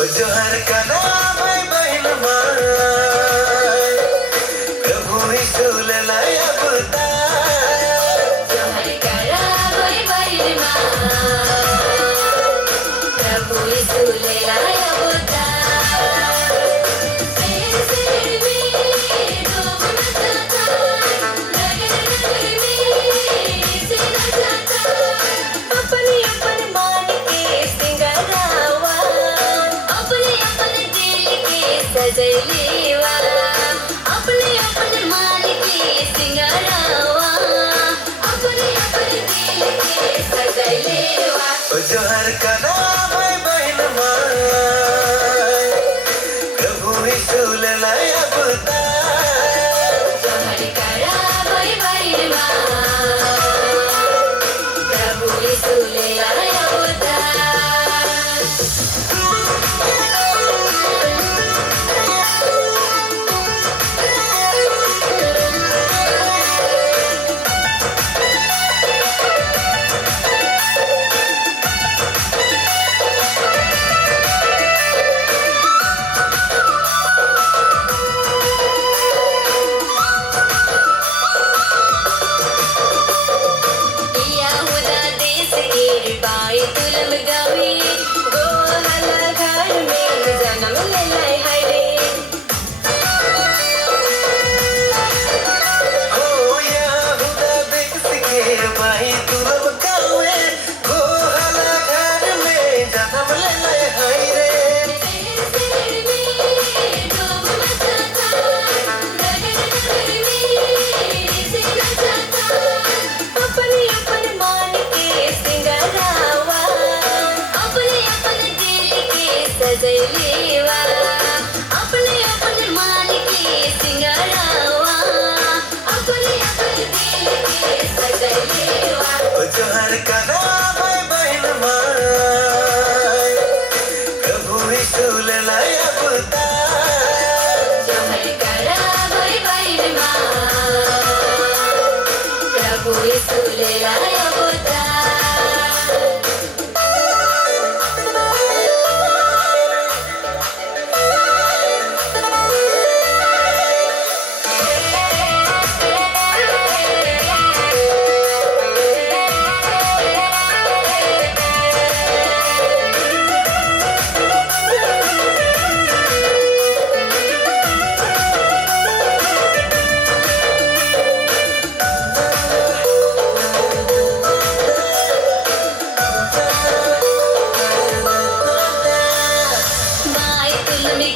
जोहर का नाम है बहन माय, प्रभु यीशु ललाया बुताय। जोहर का नाम है बहन माय, प्रभु यीशु ललाया बुताय। ऐसे में डूब न जाता, नगर नगर में इसे न जाता। अपने अपने मान के सिंगारावा, अपने अपने दिल के सजैलीवा। अपने अपने मान के सिंगारावा, अपने अपने दिल के सजैलीवा। जोहर का नाम है बहन माय, प्रभु यीशु ललाया बुताय। जोहर का नाम है बहन माय, प्रभु यीशु ललाया बुताय। यहूदा देश के रिबाई तुलम गावी, गोहला घर में जन्म लेलै है रे। हो यहूदा देश के भाई तुरब गावे, गोहला घर में जन्म लेले है रे। शहर में डूब न जाता, नगर नगर में इसे न जाता। अपने अपने मान के सिंगारावा, अपने अपने दिल के सजैलीवा। अपने अपने मान के सिंगारावा, अपने अपने दिल के सजैलीवा। जोहर का नाम है बहन माय, प्रभु यीशु ललाया बुताय। जोहर का नाम है बहन माय, प्रभु यीशु ललाया बुताय। माय तुलमी